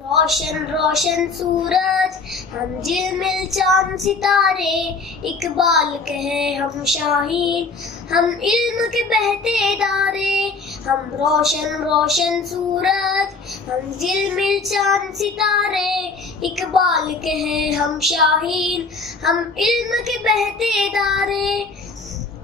روشن روشن سورج ہم جھلمل چاند ستارے، اقبال کہے ہم شاہین، ہم علم کے بہتے ادارے۔ ہم روشن روشن سورج ہم جھلمل چاند ستارے، اقبال کہے ہم شاہین، ہم علم کے بہتے ادارے۔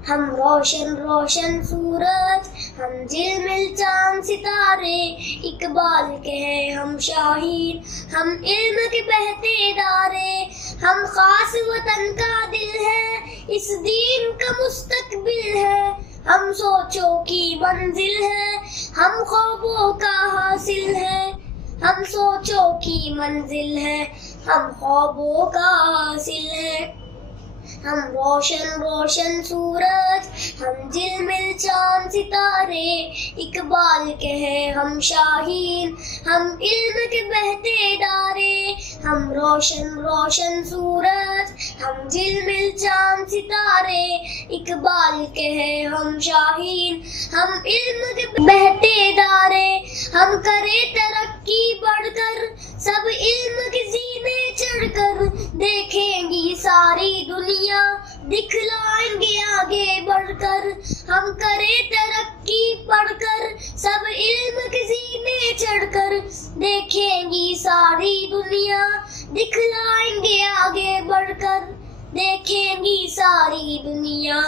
ہم روشن روشن سورج ہم جھلمل چاند ستارے، اقبال کہے ہم شاہین، ہم علم کے بہتے ادارے۔ ہم خاص وطن کا دل ہے، اس دین کا مستقبل ہے، ہم سوچوں کی منزل ہے، ہم خوابوں کا حاصل ہے۔ ہم سوچوں کی منزل ہے، ہم خوابوں کا حاصل ہے۔ ہم روشن روشن سورج ہم جھلمل چاند ستارے، اقبال کہے ہم شاہین، ہم علم کے بہتے ادارے۔ ہم روشن روشن سورج ہم جھلمل چاند ستارے، اقبال کہے ہم شاہین، ہم علم کے بہتے ادارے۔ ہم کرے ترقی بڑھ کر، سب علم کے زینے چڑھ کر، دیکھیں گی ساری دنیا، دکھلائیں گے آگے بڑھ کر۔ ہم کرے ترقی بڑھ کر، سب علم کے زینے چڑھ کر، دیکھیں گی ساری دنیا، دکھلائیں گے آگے بڑھ کر۔ دیکھیں گی ساری دنیا،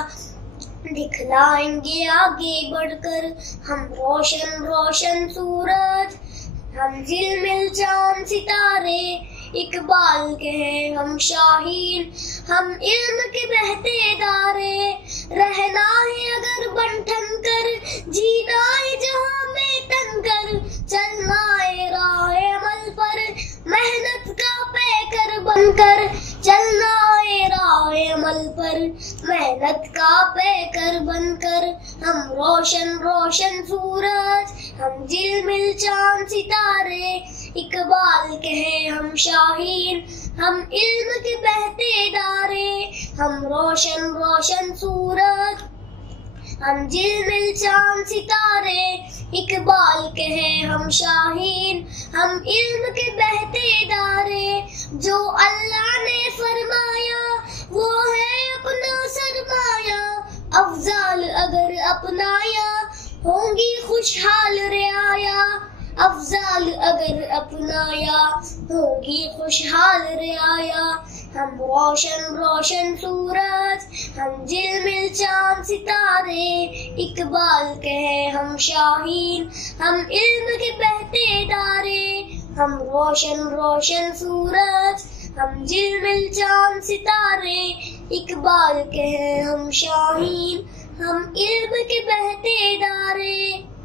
دکھلائیں گے آگے بڑھ کر۔ ہم روشن روشن سورج ہم جھلمل چاند ستارے، اقبال کہے ہم شاہین، ہم علم کے بہتے ادارے۔ رہنا ہے اگر بن ٹھن کر، جینا ہے جہاں میں تن کر، چلنا ہے راہ عمل پر، محنت کا پیکر بن کر۔ چلنا ہے راہ عمل پر، محنت کا پیکر بن کر۔ ہم روشن روشن سورج ہم جھلمل چاند ستارے، اقبال کہے ہم شاہین، ہم علم کے بہتے ادارے۔ ہم روشن روشن سورج ہم جھلمل چاند ستارے، اقبال کہے ہم شاہین، ہم علم کے بہتے ادارے۔ جو اللہ نے فرمایا وہ ہے اپنا سرمایہ، افضال اگر اپنایا ہوں گی خوشحال رعایا۔ افضال اگر اپنایا ہوگی خوشحال رعایا۔ ہم روشن روشن سورج ہم جھلمل چاند ستارے، اقبال کہے ہم شاہین، ہم علم کے بہتے ادارے۔ ہم روشن روشن سورج ہم جھلمل چاند ستارے، اقبال کہے ہم شاہین، ہم علم کے بہتے ادارے۔